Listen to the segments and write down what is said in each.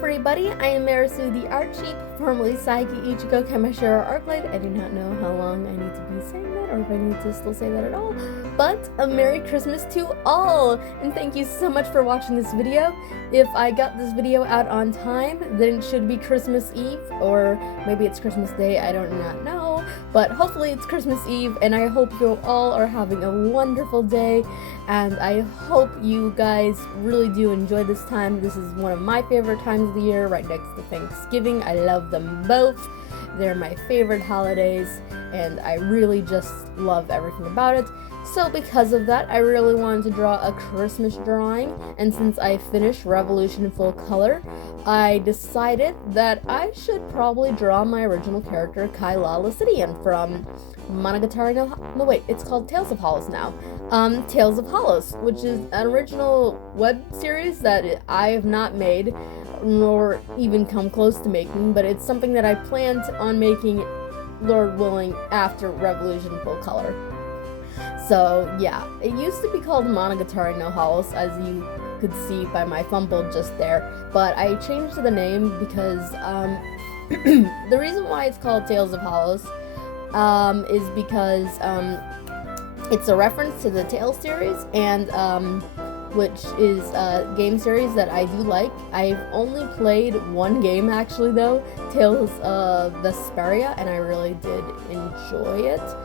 everybody, I am Merisu the Art Sheep, formerly Saiki Ichigo Kamashiro Arclight. I do not know how long I need to be saying that, or if I need to still say that at all, but a Merry Christmas to all, and thank you so much for watching this video. If I got this video out on time, then it should be Christmas Eve, or maybe it's Christmas Day, I do not know, but hopefully it's Christmas Eve, and I hope you all are having a wonderful day, and I hope you guys really do enjoy this time. This is one of my favorite times of the year, right next to Thanksgiving. I love them both. They're my favorite holidays, and I really just love everything about it. So because of that, I really wanted to draw a Christmas drawing, and since I finished Revolution in full color, I decided that I should probably draw my original character, Kaila-chan, from Monogatari no wait, it's called Tales of Howloze now. Tales of Howloze, which is an original web series that I have not made, nor even come close to making, but it's something that I planned on making, Lord willing, after Revolution in full color. So yeah, it used to be called Monogatari no Howloze, as you could see by my fumble just there, but I changed the name because the reason why it's called Tales of Howloze is because it's a reference to the Tales series, and which is a game series that I do like. I've only played one game actually though, Tales of Vesperia, and I really did enjoy it.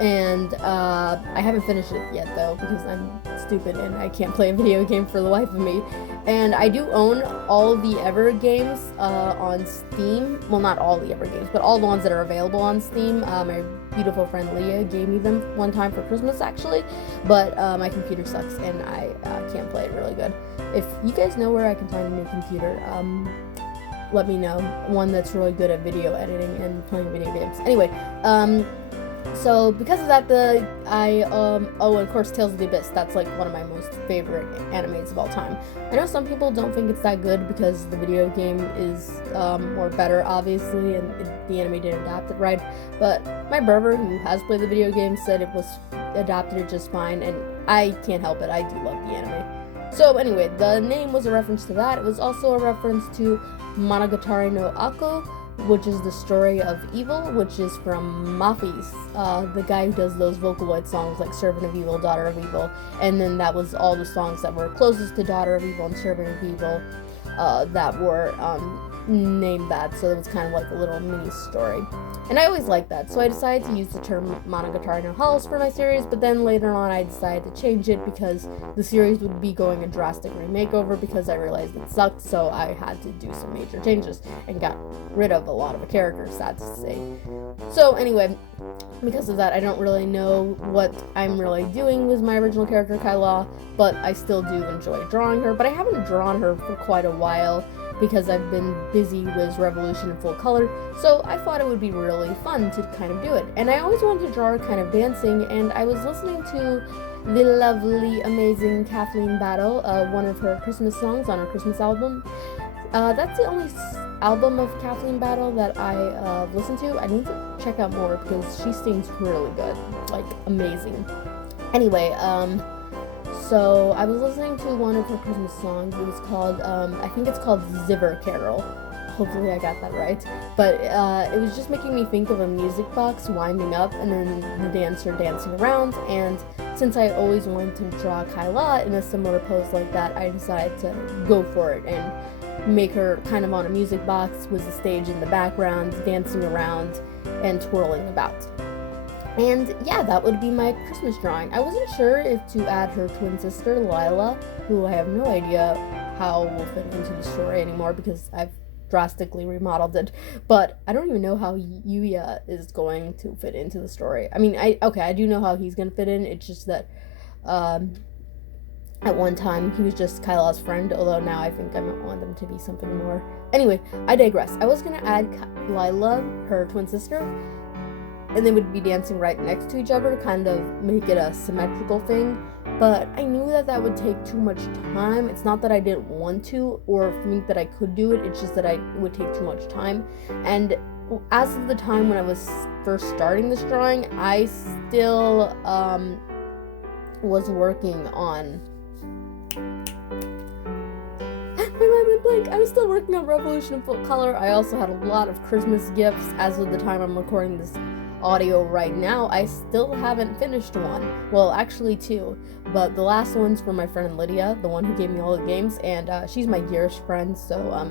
And I haven't finished it yet though, because I'm stupid and I can't play a video game for the life of me. And I do own all of the Ever games on Steam. Well, not all the Ever games, but all the ones that are available on Steam. My beautiful friend Leah gave me them one time for Christmas actually, but my computer sucks and I can't play it really good. If you guys know where I can find a new computer, let me know. One that's really good at video editing and playing video games. Anyway, so because of that, oh, and of course Tales of the Abyss, that's like one of my most favorite animes of all time. I know some people don't think it's that good because the video game is more better, obviously, and the anime didn't adapt it right, but my brother, who has played the video game, said it was adapted it just fine, and I can't help it, I do love the anime. So anyway, the name was a reference to that. It was also a reference to Monogatari no Ako, which is the story of evil, which is from Maphes, the guy who does those Vocaloid songs like Servant of Evil, Daughter of Evil, and then that was all the songs that were closest to Daughter of Evil and Servant of Evil that were named that, so it was kind of like a little mini story. And I always liked that, so I decided to use the term Monogatari no Howloze for my series, but then later on I decided to change it because the series would be going a drastic remakeover because I realized it sucked, so I had to do some major changes and got rid of a lot of the characters, sad to say. So anyway, because of that, I don't really know what I'm really doing with my original character, Kaila, but I still do enjoy drawing her, but I haven't drawn her for quite a while because I've been busy with Revolution in full color, so I thought it would be really fun to kind of do it. And I always wanted to draw her kind of dancing, and I was listening to the lovely, amazing Kathleen Battle, one of her Christmas songs on her Christmas album. That's the only album of Kathleen Battle that I listened to. I need to check out more because she sings really good, like amazing. Anyway, so I was listening to one of her Christmas songs. It was called, I think it's called Ziver Carol. Hopefully I got that right. But it was just making me think of a music box winding up and then the dancer dancing around. And since I always wanted to draw Kaila in a similar pose like that, I decided to go for it and make her kind of on a music box with the stage in the background, dancing around and twirling about. And yeah, that would be my Christmas drawing. I wasn't sure if to add her twin sister, Lila, who I have no idea how will fit into the story anymore because I've drastically remodeled it. But I don't even know how Yuya is going to fit into the story. I mean, I do know how he's going to fit in. It's just that at one time he was just Kaila's friend, although now I think I might want them to be something more. Anyway, I digress. I was going to add Lila, her twin sister, and they would be dancing right next to each other, kind of make it a symmetrical thing, but I knew that that would take too much time. It's not that I didn't want to or think that I could do it, it's just that it would take too much time. And as of the time when I was first starting this drawing, I still was working on I'm still working on Revolution in Full Color. I also had a lot of Christmas gifts. As of the time I'm recording this audio right now, I still haven't finished one. Well, actually 2, but the last one's from my friend Lydia, the one who gave me all the games, and she's my dearest friend, so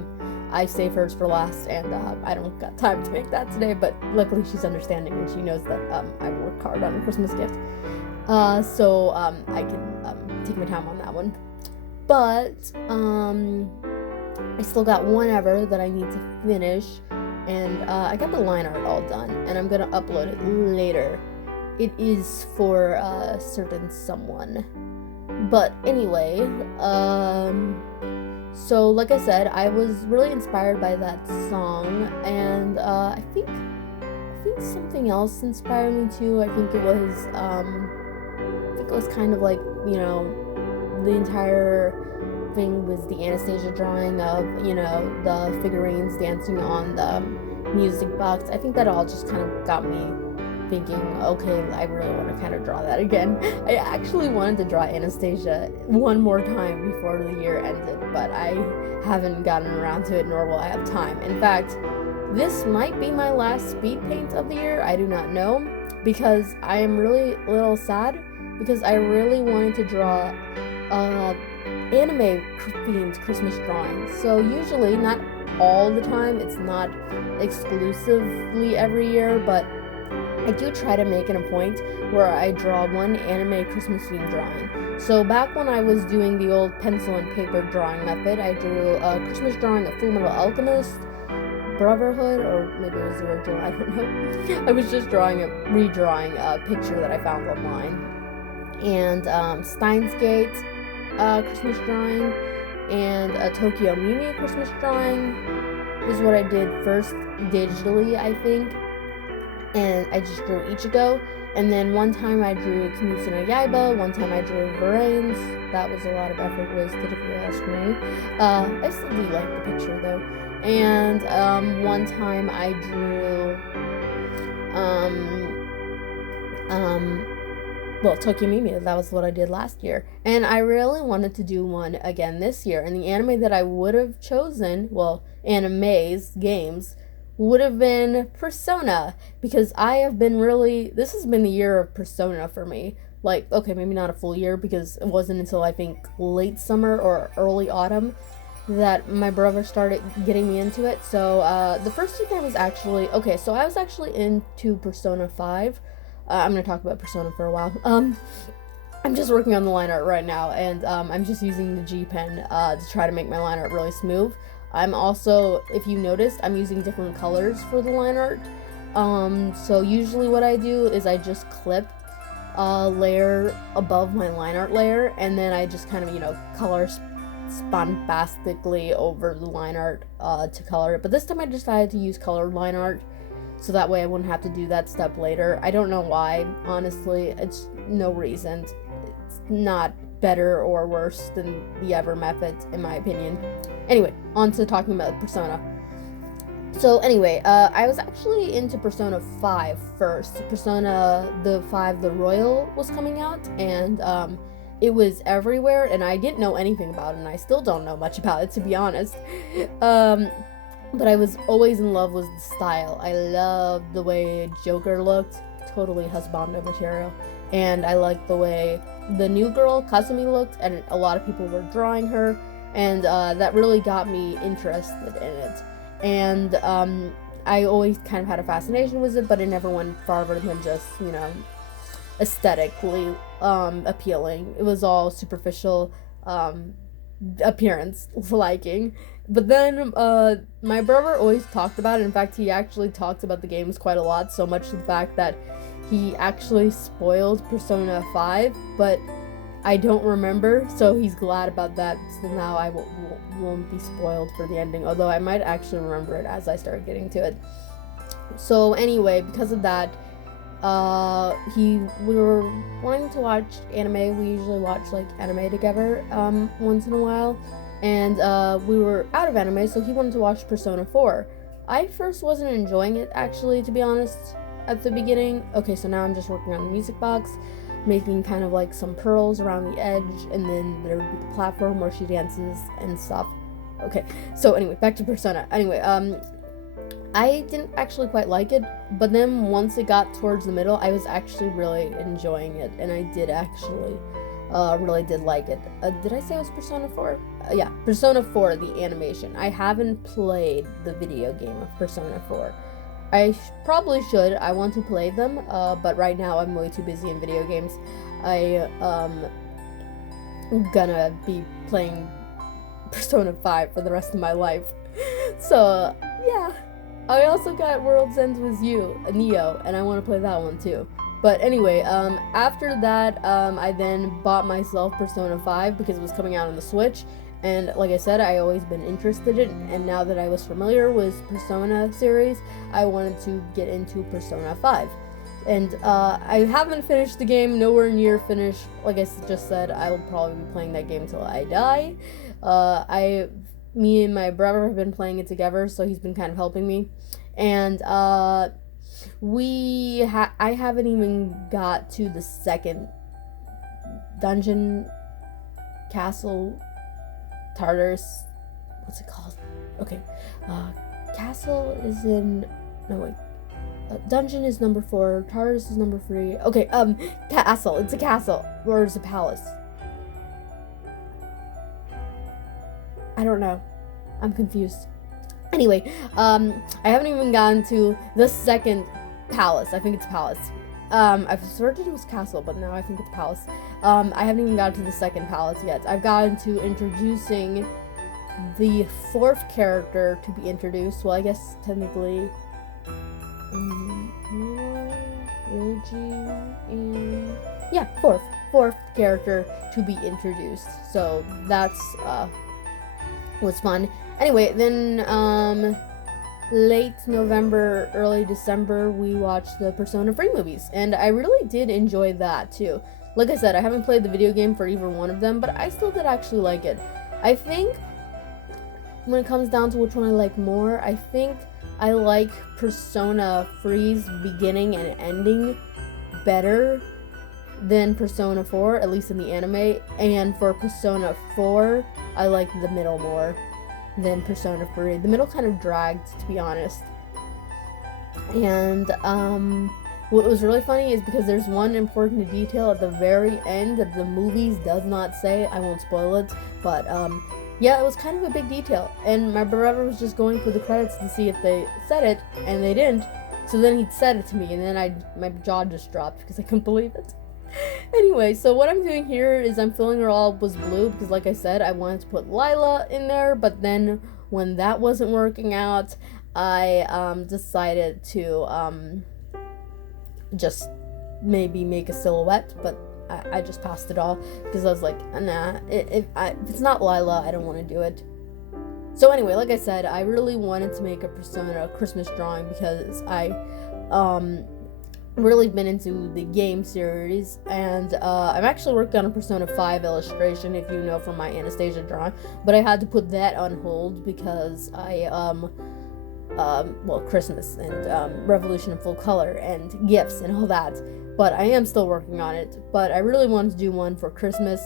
I save hers for last, and I don't got time to make that today, but luckily she's understanding and she knows that I work hard on a Christmas gift. So I can take my time on that one. But I still got one ever that I need to finish, and I got the line art all done, and I'm gonna upload it later. It is for a certain someone. But anyway, so like I said, I was really inspired by that song, and I think something else inspired me too. I think it was kind of like, you know, the entire thing was the Anastasia drawing of, you know, the figurines dancing on the music box. I think that all just kind of got me thinking, okay, I really want to kind of draw that again. I actually wanted to draw Anastasia one more time before the year ended, but I haven't gotten around to it, nor will I have time. In fact, this might be my last speed paint of the year. I do not know, because I am really a little sad, because I really wanted to draw anime themed Christmas drawings. So usually, not all the time, it's not exclusively every year, but I do try to make it a point where I draw one anime Christmas themed drawing. So back when I was doing the old pencil and paper drawing method, I drew a Christmas drawing of Fullmetal Alchemist, Brotherhood, or maybe it was the original, I don't know. I was just redrawing a picture that I found online. And Steins Gate Christmas drawing, and a Tokyo Mimi Christmas drawing is what I did first digitally, I think. And I just drew Ichigo, and then one time I drew Kimetsu no Yaiba, one time I drew Varanes. That was a lot of effort wasted, if you ask me. I still do like the picture though. And one time I drew Tokyo Mimi. That was what I did last year, and I really wanted to do one again this year. And the anime that I would have chosen, games, would have been Persona, because I have been this has been the year of Persona for me. Like, okay, maybe not a full year, because it wasn't until I think late summer or early autumn that my brother started getting me into it. So the first week I was actually into Persona 5. I'm going to talk about Persona for a while. I'm just working on the line art right now, and I'm just using the G pen to try to make my line art really smooth. I'm also, if you noticed, I'm using different colors for the line art. So usually what I do is I just clip a layer above my line art layer, and then I just kind of, you know, color bombastically over the line art to color it. But this time I decided to use colored line art, so that way I wouldn't have to do that step later. I don't know why, honestly. It's no reason. It's not better or worse than the other methods, in my opinion. Anyway, on to talking about Persona. So anyway, I was actually into Persona 5 first. Persona the 5, the Royal, was coming out, and it was everywhere, and I didn't know anything about it, and I still don't know much about it, to be honest. But I was always in love with the style. I loved the way Joker looked, totally husbando material. And I liked the way the new girl, Kasumi, looked, and a lot of people were drawing her, and that really got me interested in it. And I always kind of had a fascination with it, but it never went farther than just, you know, aesthetically appealing. It was all superficial appearance liking. But then my brother always talked about it. In fact, he actually talked about the games quite a lot, so much to the fact that he actually spoiled Persona 5, but I don't remember, so he's glad about that. So now I won't be spoiled for the ending, although I might actually remember it as I start getting to it. So anyway, because of that, we were wanting to watch anime. We usually watch like anime together once in a while, and we were out of anime, so he wanted to watch Persona 4. I first wasn't enjoying it, actually, to be honest, at the beginning. Okay, so now I'm just working on the music box, making kind of like some pearls around the edge, and then there would be the platform where she dances and stuff. Okay, so anyway, back to Persona. Anyway, I didn't actually quite like it, but then once it got towards the middle, I was actually really enjoying it, and I did actually really did like it. Did I say it was Persona 4? Yeah, Persona 4, the animation. I haven't played the video game of Persona 4. I probably should. I want to play them, but right now I'm way too busy in video games. I'm gonna be playing Persona 5 for the rest of my life. So, yeah. I also got World's End with You, Neo, and I want to play that one too. But anyway, after that, I then bought myself Persona 5 because it was coming out on the Switch. And like I said, I always been interested in it, and now that I was familiar with Persona series, I wanted to get into Persona 5. And I haven't finished the game, nowhere near finished. Like I just said, I will probably be playing that game till I die. Me and my brother have been playing it together, so he's been kind of helping me. And I haven't even got to the second dungeon, castle, Tartarus. What's it called? Okay, castle is in. No wait. Dungeon is number 4. Tartarus is number 3. Okay, castle. It's a castle or it's a palace. I don't know. I'm confused. Anyway, I haven't even gotten to the second palace. I think it's palace. I've searched it was castle, but now I think it's palace. I haven't even gotten to the second palace yet. I've gotten to introducing the 4th character to be introduced. Well, I guess technically, Reggie and yeah, 4th character to be introduced. So that's was fun. Anyway, then late November, early December, we watched the Persona 3 movies, and I really did enjoy that too. Like I said, I haven't played the video game for either one of them, but I still did actually like it. I think when it comes down to which one I like more, I think I like Persona 3's beginning and ending better than Persona 4, at least in the anime. And for Persona 4, I like the middle more than Persona 3. The middle kind of dragged, to be honest. And what was really funny is because there's one important detail at the very end that the movies does not say. I won't spoil it, but yeah, it was kind of a big detail. And my brother was just going through the credits to see if they said it, and they didn't. So then he said it to me, and then my jaw just dropped because I couldn't believe it. Anyway, so what I'm doing here is I'm filling her all with blue because, like I said, I wanted to put Lila in there, but then when that wasn't working out, I decided to just maybe make a silhouette, but I just passed it all because I was like, nah, if it's not Lila, I don't want to do it. So anyway, like I said, I really wanted to make a Persona Christmas drawing because I really been into the game series, and I'm actually working on a Persona 5 illustration, if you know, from my Anastasia drawing, but I had to put that on hold because I well, Christmas and Revolution in full color and gifts and all that, but I am still working on it. But I really wanted to do one for Christmas.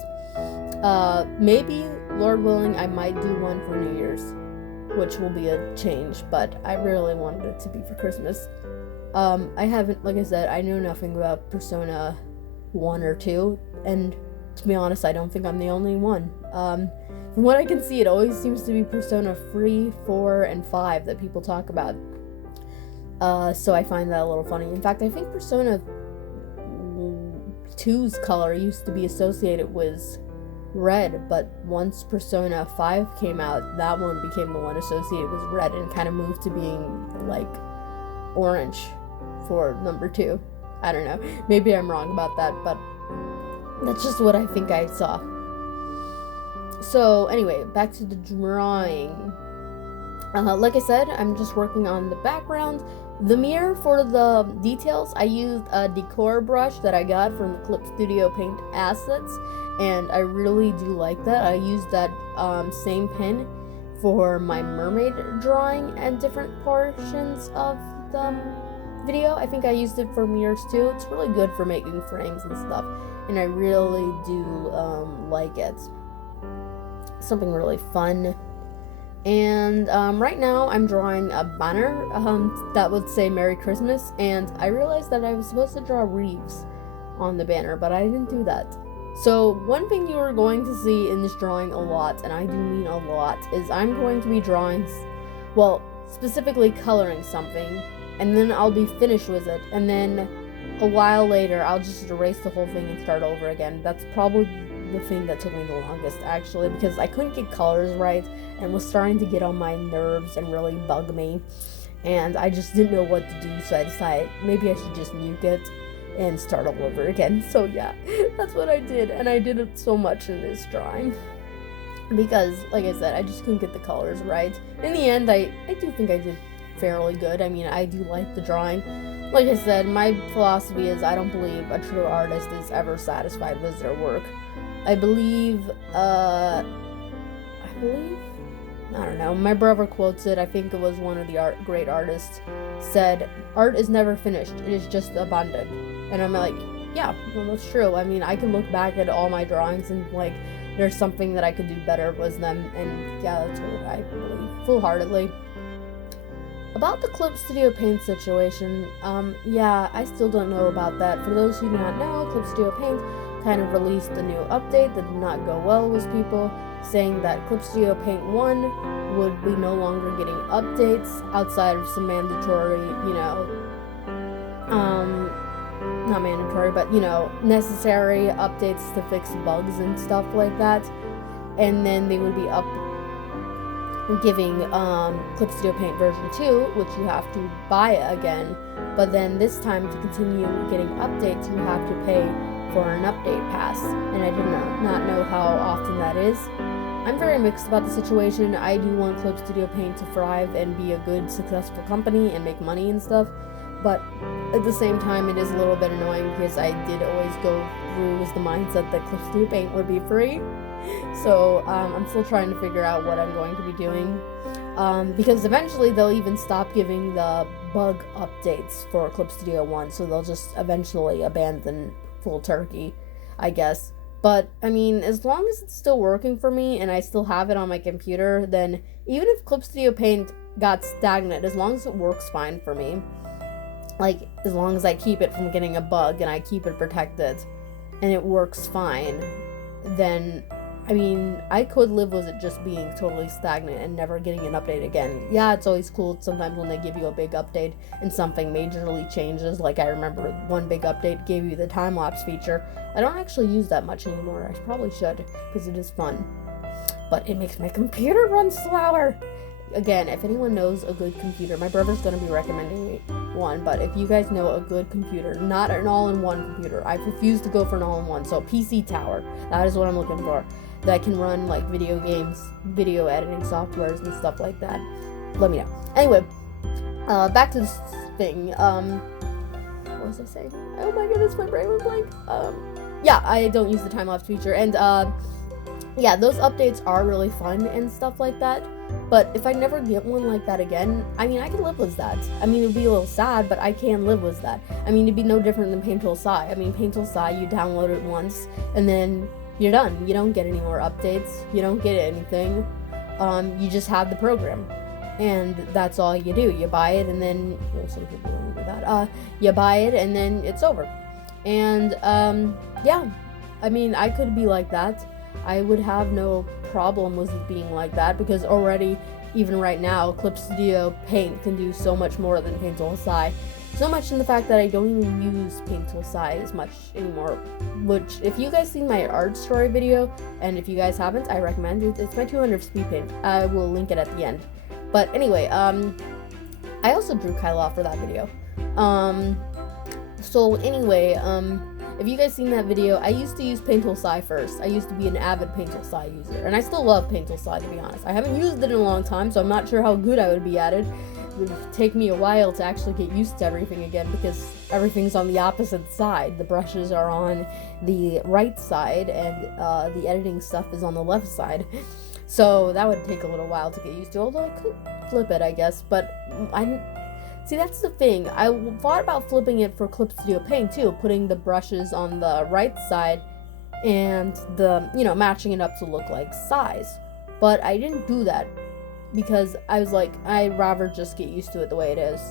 Maybe, Lord willing, I might do one for New Year's, which will be a change, but I really wanted it to be for Christmas. I haven't, like I said, I know nothing about Persona 1 or 2, and to be honest, I don't think I'm the only one. From what I can see, it always seems to be Persona 3, 4, and 5 that people talk about. So I find that a little funny. In fact, I think Persona 2's color used to be associated with red, but once Persona 5 came out, that one became the one associated with red and kind of moved to being like orange for number 2. I don't know. Maybe I'm wrong about that, but that's just what I think I saw. So anyway, back to the drawing. Like I said, I'm just working on the background. The mirror for the details, I used a decor brush that I got from the clipstudiopaint assets, and I really do like that. I used that same pen for my mermaid drawing and different portions of the video. I think I used it for mirrors too. It's really good for making frames and stuff, and I really do like it. Something really fun And right now I'm drawing a banner that would say Merry Christmas, and I realized that I was supposed to draw wreaths on the banner, but I didn't do that. So one thing you are going to see in this drawing a lot, and I do mean a lot, is I'm going to be drawing, well, specifically coloring something, and then I'll be finished with it, and then a while later I'll just erase the whole thing and start over again. That's probably the thing that took me the longest, actually, because I couldn't get colors right and was starting to get on my nerves and really bug me, and I just didn't know what to do, so I decided maybe I should just nuke it and start all over again. So yeah, that's what I did, and I did it so much in this drawing because, like I said, I just couldn't get the colors right. In the end, I do think I did fairly good. I mean, I do like the drawing. Like I said, my philosophy is I don't believe a true artist is ever satisfied with their work. I don't know, my brother quotes it, I think it was one of the great artists, said, "Art is never finished, it is just abundant." And I'm like, yeah, well, that's true. I mean, I can look back at all my drawings and, like, there's something that I could do better with them, and yeah, that's what I believe, full-heartedly. About the clipstudiopaint situation, yeah, I still don't know about that. For those who do not know, clipstudiopaint kind of released a new update that did not go well with people, saying that clipstudiopaint 1 would be no longer getting updates outside of some mandatory, not mandatory, but, necessary updates to fix bugs and stuff like that. And then they would be giving clipstudiopaint version 2, which you have to buy again, but then this time to continue getting updates you have to pay for an update pass, and I did not know how often that is. I'm very mixed about the situation. I do want clipstudiopaint to thrive and be a good, successful company and make money and stuff, but at the same time it is a little bit annoying because I did always go through with the mindset that clipstudiopaint would be free. So I'm still trying to figure out what I'm going to be doing, because eventually they'll even stop giving the bug updates for Clip Studio 1, so they'll just eventually abandon full turkey, I guess. But, I mean, as long as it's still working for me and I still have it on my computer, then even if Clip Studio Paint got stagnant, as long as it works fine for me, like, as long as I keep it from getting a bug and I keep it protected and it works fine, then, I mean, I could live with it just being totally stagnant and never getting an update again. Yeah, it's always cool sometimes when they give you a big update and something majorly changes. Like, I remember one big update gave you the time-lapse feature. I don't actually use that much anymore. I probably should, because it is fun. But it makes my computer run slower. Again, if anyone knows a good computer, my brother's going to be recommending me one, but if you guys know a good computer, not an all-in-one computer, I refuse to go for an all-in-one, so PC Tower, that is what I'm looking for, that can run, like, video games, video editing softwares, and stuff like that. Let me know. Anyway, back to this thing, what was I saying? Oh my goodness, my brain went blank. Yeah, I don't use the time-lapse feature, and, yeah, those updates are really fun and stuff like that, but if I never get one like that again, I mean, I can live with that. I mean, it'd be a little sad, but I can live with that. I mean, it'd be no different than painttoolsai. I mean, painttoolsai, you download it once, and then you're done. You don't get any more updates. You don't get anything. You just have the program, and that's all you do. You buy it, and then, well, some people don't do that. You buy it, and then it's over. And, yeah, I mean, I could be like that. I would have no problem with it being like that, because already, even right now, Clip Studio Paint can do so much more than painttoolsai. So much in the fact that I don't even use painttoolsai as much anymore, which, if you guys seen my art story video, and if you guys haven't, I recommend it. It's my 200 Speedpaint. I will link it at the end. But anyway, I also drew Kaila for that video. So anyway, if you guys seen that video, I used to use painttoolsai first. I used to be an avid painttoolsai user, and I still love painttoolsai, to be honest. I haven't used it in a long time, so I'm not sure how good I would be at it. It would take me a while to actually get used to everything again, because everything's on the opposite side. The brushes are on the right side, and the editing stuff is on the left side. So that would take a little while to get used to, although I could flip it, I guess, but see, that's the thing. I thought about flipping it for Clip Studio Paint too, putting the brushes on the right side and matching it up to look like size. But I didn't do that. because I was like, I'd rather just get used to it the way it is,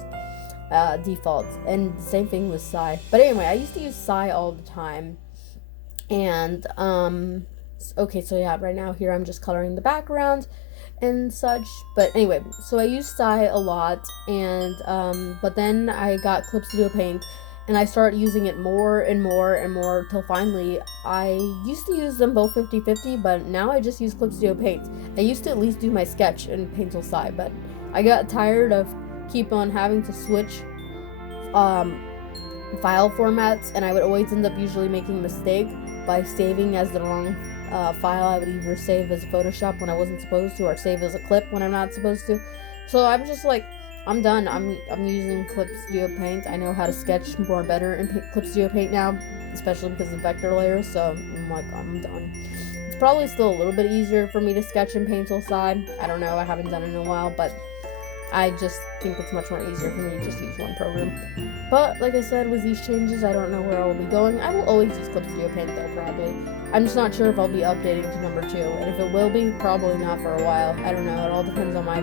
default. And the same thing with Sai. But anyway, I used to use Sai all the time. And, okay, so yeah, right now here I'm just coloring the background and such. But anyway, so I used Sai a lot, and, but then I got clipstudiopaint, and I started using it more and more and more, till finally, I used to use them both 50-50, but now I just use clipstudiopaint. I used to at least do my sketch in painttoolsai, but I got tired of keep on having to switch, file formats, and I would always end up usually making a mistake by saving as the wrong file. I would either save as Photoshop when I wasn't supposed to, or save as a clip when I'm not supposed to. So I'm just like, I'm done. I'm using clipstudiopaint. I know how to sketch more better in clipstudiopaint now, especially because of vector layers. So I'm like, I'm done. It's probably still a little bit easier for me to sketch in painttoolsai. I don't know. I haven't done it in a while, but I just think it's much more easier for me to just use one program. But like I said, with these changes, I don't know where I will be going. I will always use clipstudiopaint though, probably. I'm just not sure if I'll be updating to number 2, and if it will be, probably not for a while. I don't know. It all depends on my.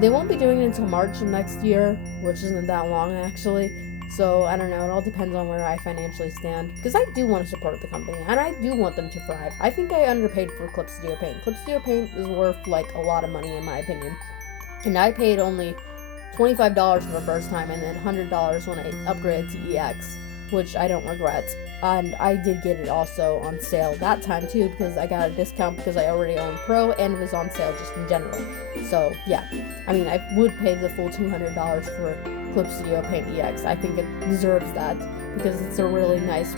They won't be doing it until March of next year, which isn't that long actually. So I don't know. It all depends on where I financially stand, because I do want to support the company and I do want them to thrive. I think I underpaid for clipstudiopaint. Clipstudiopaint is worth like a lot of money in my opinion. And I paid only $25 for the first time, and then $100 when I upgraded to EX, which I don't regret. And I did get it also on sale that time too, because I got a discount because I already own Pro, and it was on sale just in general. So yeah, I mean, I would pay the full $200 for clipstudiopaint EX. I think it deserves that, because it's a really nice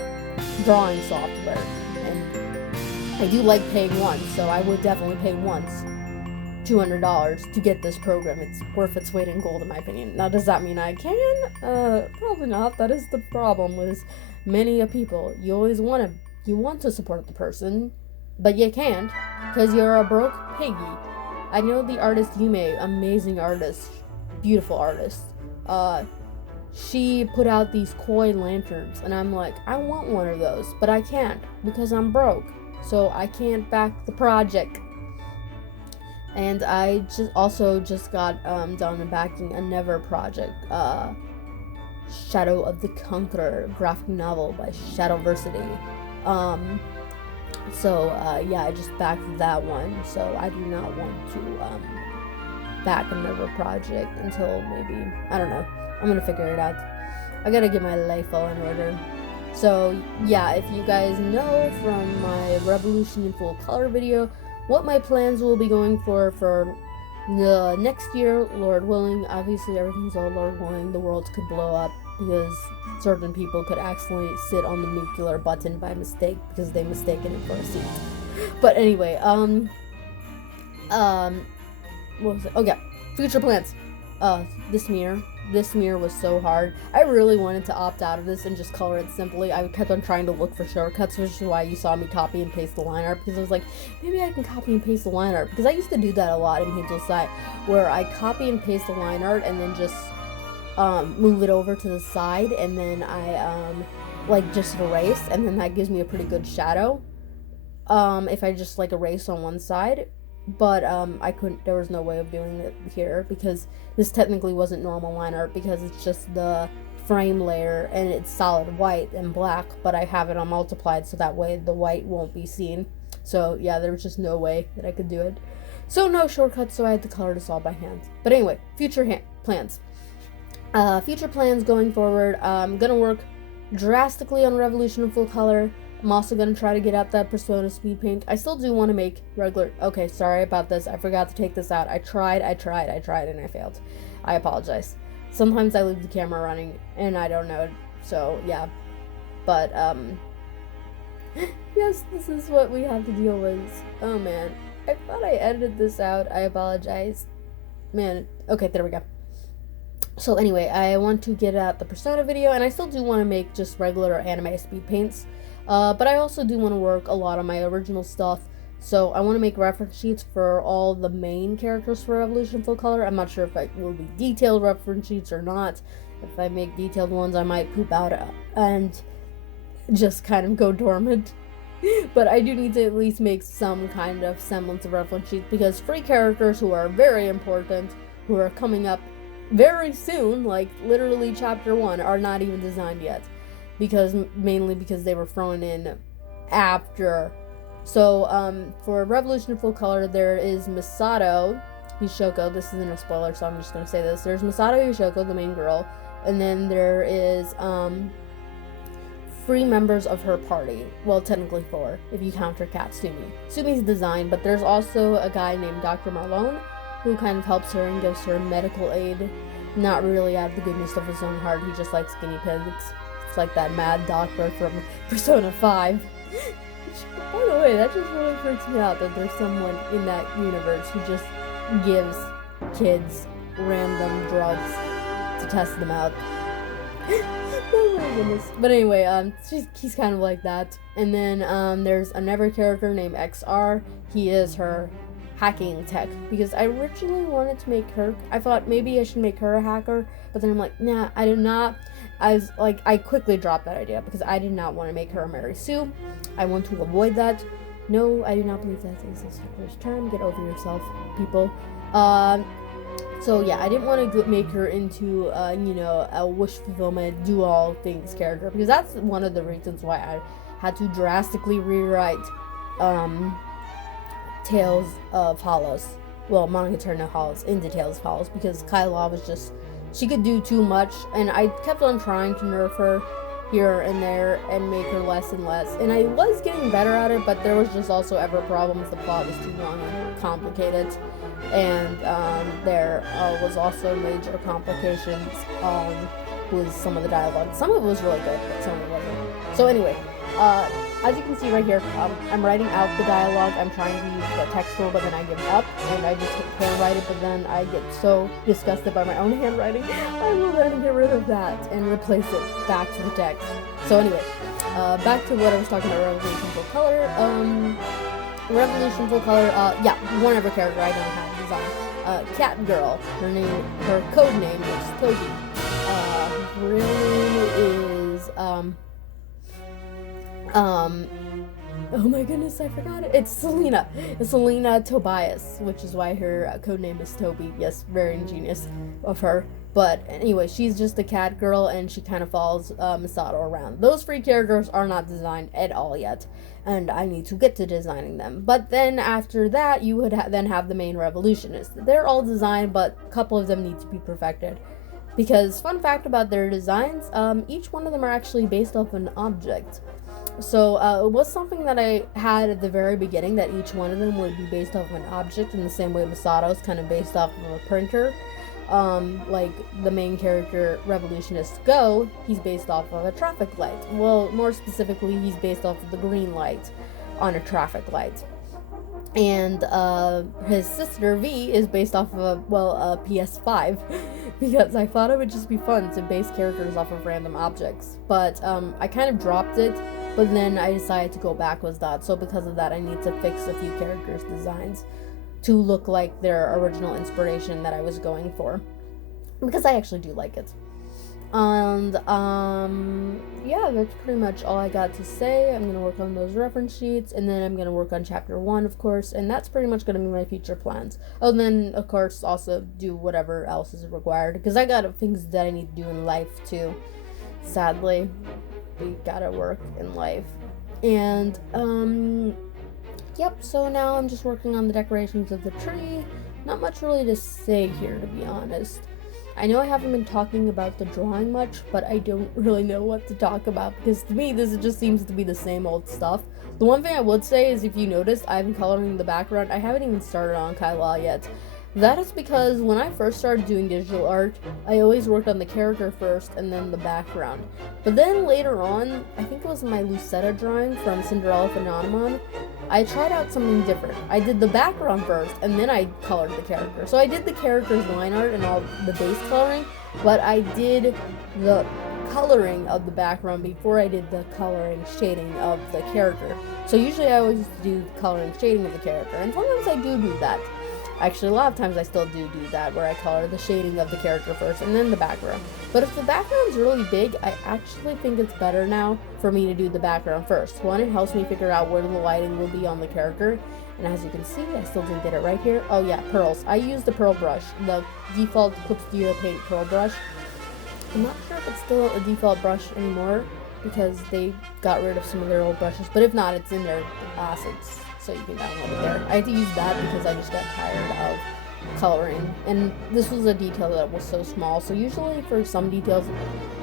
drawing software, and I do like paying once, so I would definitely pay once $200 to get this program. It's worth its weight in gold in my opinion. Now, does that mean I can? Probably not. That is the problem with many people. You always want to support the person, but you can't, because you're a broke piggy. I know the artist Yume, amazing artist, beautiful artist. She put out these koi lanterns, and I'm like, I want one of those, but I can't, because I'm broke, so I can't back the project. And I just got done backing a Never project, Shadow of the Conqueror graphic novel by Shadowversity. Yeah, I just backed that one, so I do not want to back a Never project until maybe, I don't know, I'm gonna figure it out. I gotta get my life all in order. So yeah, if you guys know from my Revolution in Full Color video what my plans will be going for the next year, Lord willing. Obviously, everything's all Lord willing. The world could blow up because certain people could accidentally sit on the nuclear button by mistake because they mistaken it for a seat. But anyway, what was it? Oh yeah, future plans. This mirror was so hard. I really wanted to opt out of this and just color it simply. I kept on trying to look for shortcuts, which is why you saw me copy and paste the line art, because I was like, maybe I can copy and paste the line art, because I used to do that a lot in painttoolsai, where I copy and paste the line art and then just move it over to the side, and then I like just erase, and then that gives me a pretty good shadow if I just like erase on one side. But I couldn't, there was no way of doing it here, because this technically wasn't normal line art, because it's just the frame layer and it's solid white and black, but I have it on multiplied so that way the white won't be seen. So yeah, there was just no way that I could do it. So no shortcuts, so I had to color this all by hand. But anyway, future plans. Future plans going forward, I'm gonna work drastically on Revolution in Full Color. I'm also going to try to get out that Persona Speedpaint. I still do want to make regular... Okay, sorry about this. I forgot to take this out. I tried, and I failed. I apologize. Sometimes I leave the camera running, and I don't know. So, yeah. But, yes, this is what we have to deal with. Oh, man. I thought I edited this out. I apologize. Man. Okay, there we go. So, anyway, I want to get out the Persona video, and I still do want to make just regular anime speed paints. But I also do want to work a lot on my original stuff, so I want to make reference sheets for all the main characters for Revolution Full Color. I'm not sure if it will be detailed reference sheets or not. If I make detailed ones, I might poop out and just kind of go dormant. But I do need to at least make some kind of semblance of reference sheets, because free characters who are very important, who are coming up very soon, like literally chapter 1, are not even designed yet, mainly because they were thrown in after. So for Revolution in Full Color, there is Misato Yushoku. This isn't a spoiler, so I'm just gonna say this. There's Misato Yushoku, the main girl, and then there is 3 members of her party. Well, technically 4, if you count her cat, Sumi. Sumi's designed, but there's also a guy named Dr. Marlone, who kind of helps her and gives her medical aid. Not really out of the goodness of his own heart, he just likes guinea pigs. It's like that mad doctor from Persona 5. By the way, that just really freaks me out that there's someone in that universe who just gives kids random drugs to test them out. Oh my goodness. But anyway, he's kind of like that. And then there's another character named XR. He is her hacking tech, because I originally wanted to make her, I thought maybe I should make her a hacker, but then I'm like, nah, I did not. I quickly dropped that idea because I did not want to make her a Merisu. I want to avoid that. No, I do not believe that is the first term. Get over yourself, people. So yeah, I didn't want to make her into, a wish fulfillment, do all things character, because that's one of the reasons why I had to drastically rewrite, Tales of Howloze. Well, Monogatari no Howloze into Tales of Howloze, because Kaila was just, she could do too much, and I kept on trying to nerf her here and there and make her less and less, and I was getting better at it, but there was just also ever problems. The plot was too long and complicated, and there was also major complications with some of the dialogue. Some of it was really good, but some of it wasn't. So anyway, as you can see right here, I'm writing out the dialogue. I'm trying to use the text tool, but then I give up, and I just handwrite it, but then I get so disgusted by my own handwriting, I will then get rid of that and replace it back to the text. So anyway, back to what I was talking about, Revolution Full Color. Revolution Full Color, yeah, one other character I don't have designed. Cat Girl, her code name is Togi. Her real name is, oh my goodness, I forgot it. It's Selena. It's Selena Tobias, which is why her codename is Toby. Yes, very ingenious of her. But anyway, she's just a cat girl, and she kind of follows Misato around. Those 3 characters are not designed at all yet, and I need to get to designing them. But then after that, you would then have the main revolutionist. They're all designed, but a couple of them need to be perfected. Because, fun fact about their designs, each one of them are actually based off an object. So it was something that I had at the very beginning, that each one of them would be based off of an object, in the same way Misato is kind of based off of a printer. Like the main character, Revolutionist Go, he's based off of a traffic light. Well, more specifically, he's based off of the green light on a traffic light. And his sister V is based off of a PS5, because I thought it would just be fun to base characters off of random objects. But I kind of dropped it, but then I decided to go back with that. So because of that, I need to fix a few characters' designs to look like their original inspiration that I was going for, because I actually do like it. And yeah, that's pretty much all I got to say. I'm gonna work on those reference sheets, and then I'm gonna work on chapter 1, of course, and that's pretty much gonna be my future plans. Oh, and then of course also do whatever else is required, because I got things that I need to do in life too. Sadly, we gotta work in life. And yep, so now I'm just working on the decorations of the tree. Not much really to say here, to be honest. I know I haven't been talking about the drawing much, but I don't really know what to talk about, because to me this just seems to be the same old stuff. The one thing I would say is, if you noticed, I'm coloring the background. I haven't even started on Kaila yet. That is because when I first started doing digital art, I always worked on the character first and then the background. But then later on, I think it was my Lucetta drawing from Cinderella Phenomenon, I tried out something different. I did the background first, and then I colored the character. So I did the character's line art and all the base coloring, but I did the coloring of the background before I did the coloring shading of the character. So usually I always do coloring shading of the character, and sometimes I do that. Actually, a lot of times I still do that, where I color the shading of the character first and then the background. But if the background's really big, I actually think it's better now for me to do the background first. One, it helps me figure out where the lighting will be on the character. And as you can see, I still didn't get it right here. Oh yeah, pearls. I use the pearl brush, the default clipstudiopaint pearl brush. I'm not sure if it's still a default brush anymore because they got rid of some of their old brushes. But if not, it's in their assets, so you can download it there. I had to use that because I just got tired of coloring, and this was a detail that was so small. So usually for some details,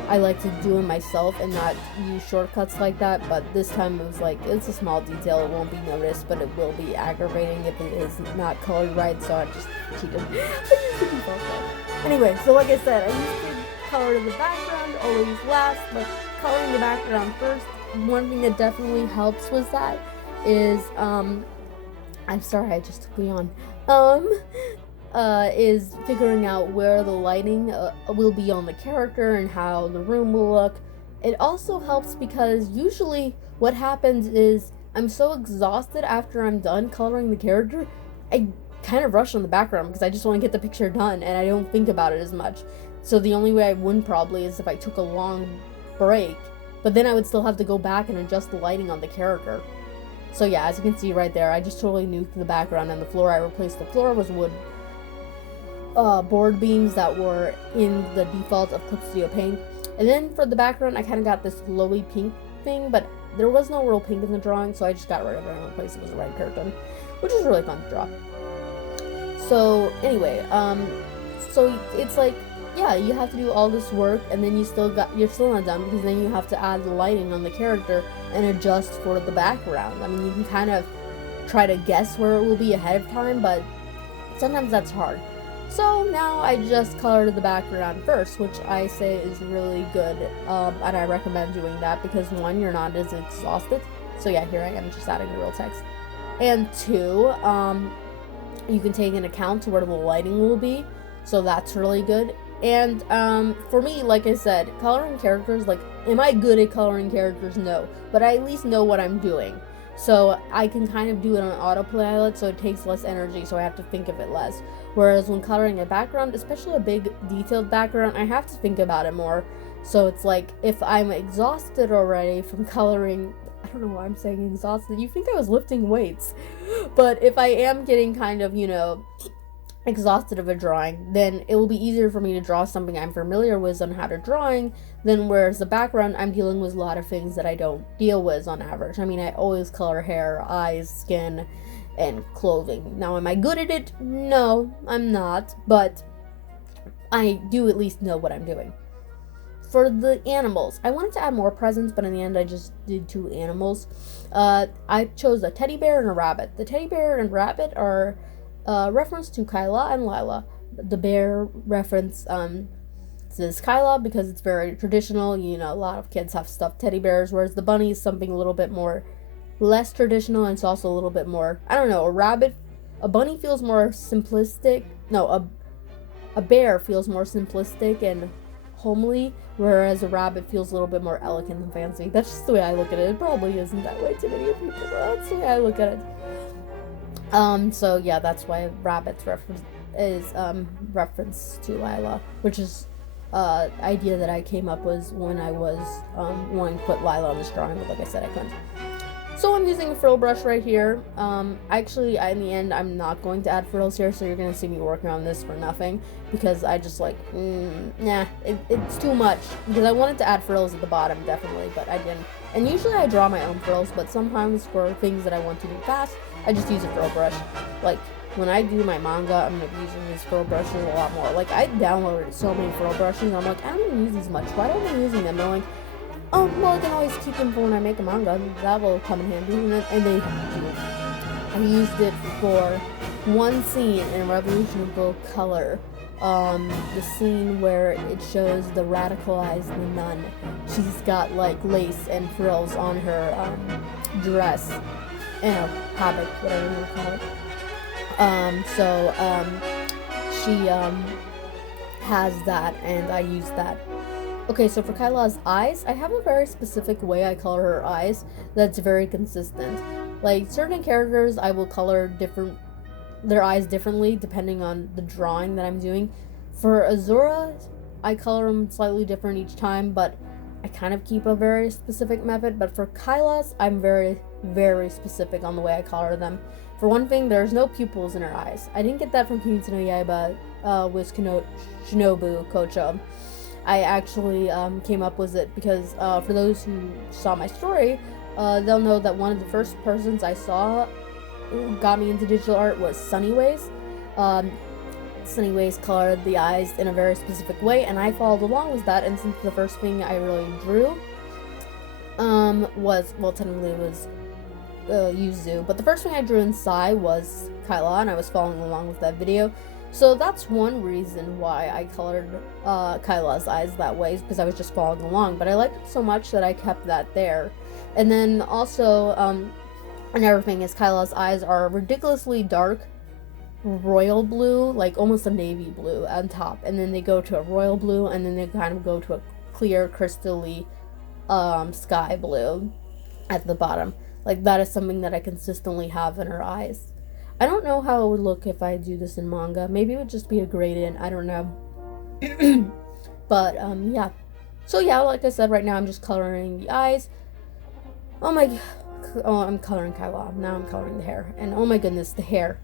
I like to do it myself and not use shortcuts like that. But this time it was like, it's a small detail, it won't be noticed, but it will be aggravating if it is not colored right. So I just cheated. I used the default color. Anyway, so like I said, I used to color the background always last, but coloring the background first. One thing that definitely helps with that is I'm sorry, I just took me on. Is figuring out where the lighting will be on the character and how the room will look. It also helps because usually what happens is I'm so exhausted after I'm done coloring the character, I kind of rush on the background because I just want to get the picture done and I don't think about it as much. So the only way I wouldn't probably is if I took a long break, but then I would still have to go back and adjust the lighting on the character. So yeah, as you can see right there, I just totally nuked the background, and the floor I replaced the floor was wood board beams that were in the default of clipstudiopaint. And then for the background, I kind of got this glowy pink thing, but there was no real pink in the drawing, so I just got rid of it and replaced it with a red curtain, which is really fun to draw. So anyway, so it's like, yeah, you have to do all this work, and then you're still not done, because then you have to add the lighting on the character and adjust for the background. I mean, you can kind of try to guess where it will be ahead of time, but sometimes that's hard. So now I just colored the background first, which I say is really good, and I recommend doing that because one, you're not as exhausted. So yeah, here I am just adding the real text. And two, you can take into account where the lighting will be, so that's really good. And for me, like I said, coloring characters, like, am I good at coloring characters? No, but I at least know what I'm doing. So I can kind of do it on autopilot, so it takes less energy, so I have to think of it less. Whereas when coloring a background, especially a big detailed background, I have to think about it more. So it's like, if I'm exhausted already from coloring, I don't know why I'm saying exhausted, you think I was lifting weights. But if I am getting kind of, you know, exhausted of a drawing, then it will be easier for me to draw something I'm familiar with on how to drawing, than whereas the background, I'm dealing with a lot of things that I don't deal with on average. I mean, I always color hair, eyes, skin, and clothing. Now, am I good at it? No, I'm not, but I do at least know what I'm doing. For the animals, I wanted to add more presents, but in the end I just did 2 animals. I chose a teddy bear and a rabbit. The teddy bear and rabbit are reference to Kaila and Lila. The bear reference is Kaila because it's very traditional. You know, a lot of kids have stuffed teddy bears, whereas the bunny is something a little bit more less traditional, and it's also a little bit more, I don't know, a bunny feels more simplistic. No, a bear feels more simplistic and homely, whereas a rabbit feels a little bit more elegant and fancy. That's just the way I look at it. It probably isn't that way to many people, but that's the way I look at it. So yeah, that's why rabbit's reference is reference to Lila, which is idea that I came up with when I was wanting to put Lila on this drawing, but like I said, I couldn't. So I'm using a frill brush right here. Actually, in the end, I'm not going to add frills here, so you're going to see me working on this for nothing, because I just like, it's too much, because I wanted to add frills at the bottom, definitely, but I didn't. And usually I draw my own frills, but sometimes for things that I want to do fast, I just use a frill brush. Like, when I do my manga, I'm going to be using these frill brushes a lot more. Like, I downloaded so many frill brushes, I'm like, I don't even use these much. Why don't I using them? And I'm like, oh, well, I can always keep them for when I make a manga. That will come in handy. And they do. I used it for one scene in Revolution of Gold Color. The scene where it shows the radicalized nun. She's got, like, lace and frills on her dress. And a habit, whatever you want to call it. She has that, and I use that. Okay, so for Kaila's eyes, I have a very specific way I color her eyes that's very consistent. Like, certain characters, I will color different their eyes differently depending on the drawing that I'm doing. For Azura, I color them slightly different each time, but I kind of keep a very specific method. But for Kaila's, I'm very, very specific on the way I color them. For one thing, there's no pupils in her eyes. I didn't get that from Kimetsu no Yaiba with Shinobu Kocho. I actually came up with it because for those who saw my story, they'll know that one of the first persons I saw who got me into digital art was Sunnyways. Sunnyways colored the eyes in a very specific way, and I followed along with that. And since the first thing I really drew was, well, technically it was Yuzu, but the first thing I drew in Sai was Kaila, and I was following along with that video. So that's one reason why I colored Kaila's eyes that way, because I was just following along. But I liked it so much that I kept that there. And then also, another thing is Kaila's eyes are ridiculously dark, royal blue, like almost a navy blue on top. And then they go to a royal blue, and then they kind of go to a clear, crystally sky blue at the bottom. Like, that is something that I consistently have in her eyes. I don't know how it would look if I do this in manga. Maybe it would just be a gradient. I don't know. But, yeah. So, yeah, like I said, right now I'm just coloring the eyes. Oh, I'm coloring Kaila. Now I'm coloring the hair. And, oh my goodness, the hair.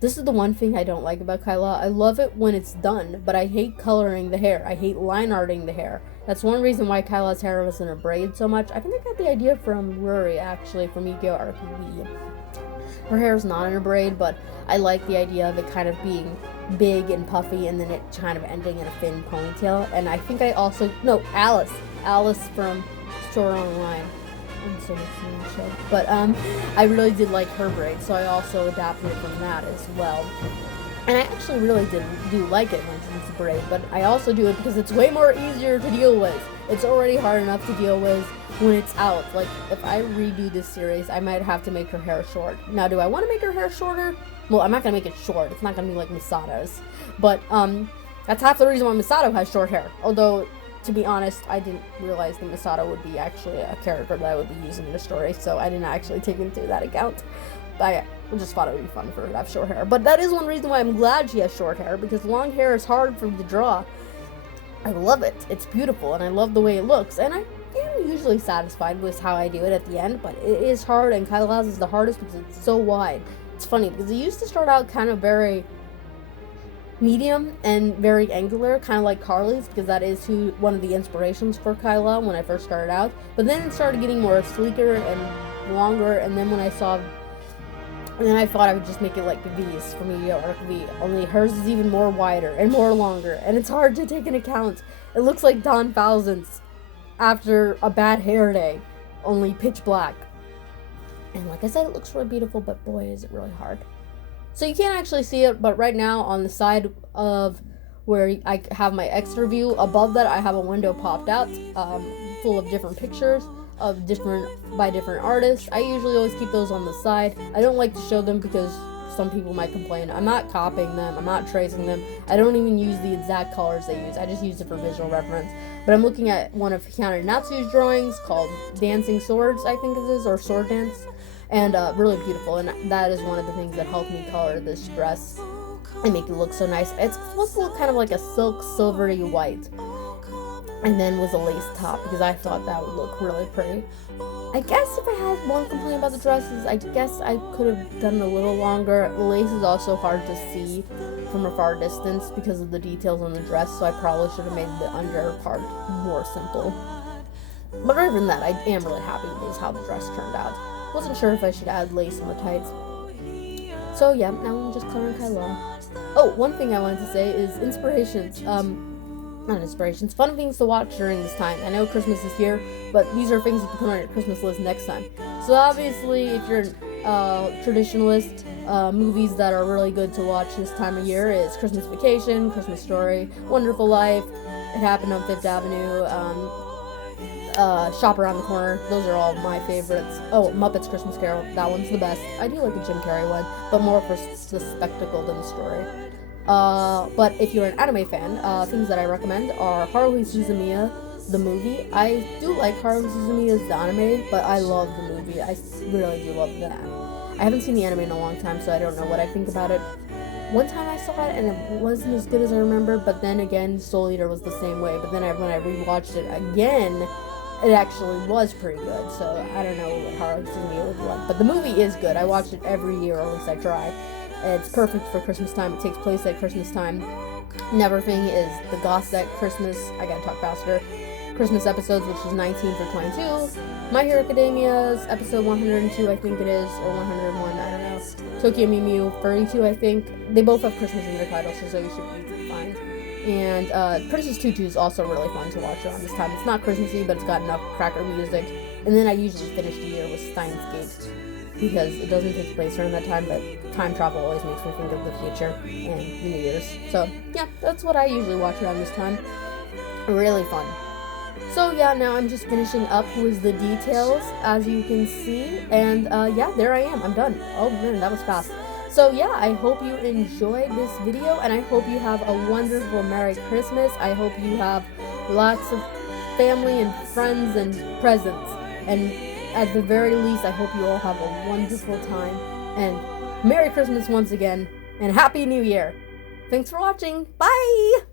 This is the one thing I don't like about Kaila. I love it when it's done, but I hate coloring the hair. I hate line arting the hair. That's one reason why Kaila's hair was in a braid so much. I think I got the idea from Ruri, actually, from Yu-Gi-Oh! Arc V. Her hair is not in a braid, but I like the idea of it kind of being big and puffy, and then it kind of ending in a thin ponytail. And I think I also... No, Alice from Sword Art Online. I'm so mixing the show. But I really did like her braid, so I also adapted it from that as well. And I actually really do like it when it's a braid, but I also do it because it's way more easier to deal with. It's already hard enough to deal with when it's out. Like, if I redo this series, I might have to make her hair short. Now, do I want to make her hair shorter? Well, I'm not going to make it short. It's not going to be like Misato's. But that's half the reason why Misato has short hair. Although, to be honest, I didn't realize that Misato would be actually a character that I would be using in the story, so I didn't actually take into that account. I just thought it would be fun for her to have short hair. But that is one reason why I'm glad she has short hair, because long hair is hard for me to draw. I love it. It's beautiful, and I love the way it looks. And I am usually satisfied with how I do it at the end, but it is hard, and Kaila's is the hardest because it's so wide. It's funny, because it used to start out kind of very medium and very angular, kind of like Carly's, because that is one of the inspirations for Kaila when I first started out. But then it started getting more sleeker and longer, and then I thought I would just make it like V's from Yu-Gi-Oh! Arc V, only hers is even more wider and more longer, and it's hard to take into account. It looks like Dawn Thousands after a bad hair day, only pitch black. And like I said, it looks really beautiful, but boy, is it really hard. So you can't actually see it, but right now on the side of where I have my extra view, above that I have a window popped out, full of different pictures of different artists. I usually always keep those on the side. I don't like to show them because some people might complain. I'm not copying them, I'm not tracing them. I don't even use the exact colors they use. I just use it for visual reference. But I'm looking at one of Hikari Natsu's drawings called Dancing Swords, I think it is, or Sword Dance. And really beautiful, and that is one of the things that helped me color this dress and make it look so nice. It's supposed to look kind of like a silk silvery white, and then with a lace top, because I thought that would look really pretty. I guess if I had one complaint about the dresses, I guess I could have done it a little longer. The lace is also hard to see from a far distance because of the details on the dress, so I probably should have made the under part more simple. But other than that, I am really happy with how the dress turned out. Wasn't sure if I should add lace on the tights. So yeah, now I'm just coloring Kaila. Oh, one thing I wanted to say is inspirations. Not inspirations, fun things to watch during this time. I know Christmas is here, but these are things you can put on your Christmas list next time. So obviously, if you're a traditionalist, movies that are really good to watch this time of year is Christmas Vacation, Christmas Story, Wonderful Life, It Happened on Fifth Avenue, Shop Around the Corner. Those are all my favorites. Oh, Muppets Christmas Carol. That one's the best. I do like the Jim Carrey one, but more for the spectacle than the story. But if you're an anime fan, things that I recommend are Haruhi Suzumiya, the movie. I do like Haruhi Suzumiya's the anime, but I love the movie. I really do love that. I haven't seen the anime in a long time, so I don't know what I think about it. one time I saw it and it wasn't as good as I remember, but then again, Soul Eater was the same way. But then when I rewatched it again, it actually was pretty good. So I don't know what Howloze would be like, but the movie is good. I watch it every year, or at least I try. It's perfect for Christmas time. It takes place at Christmas time. Neverthing is the Goth Christmas. I gotta talk faster. Christmas episodes, which is 19 for 22. My Hero Academia's episode 102, I think it is, or 101, I don't know. Tokyo Mew Mew 32, I think. They both have Christmas in their titles, so you should be fine. And Princess Tutu is also really fun to watch around this time. It's not Christmassy, but it's got enough cracker music. And then I usually finish the year with Steins Gate, because it doesn't take place around that time, but time travel always makes me think of the future and New Year's. So yeah, that's what I usually watch around this time. Really fun. So yeah, now I'm just finishing up with the details, as you can see, and yeah, there I am, I'm done. Oh man, that was fast. So yeah, I hope you enjoyed this video, and I hope you have a wonderful Merry Christmas. I hope you have lots of family and friends and presents, and at the very least, I hope you all have a wonderful time, and Merry Christmas once again, and Happy New Year! Thanks for watching, bye!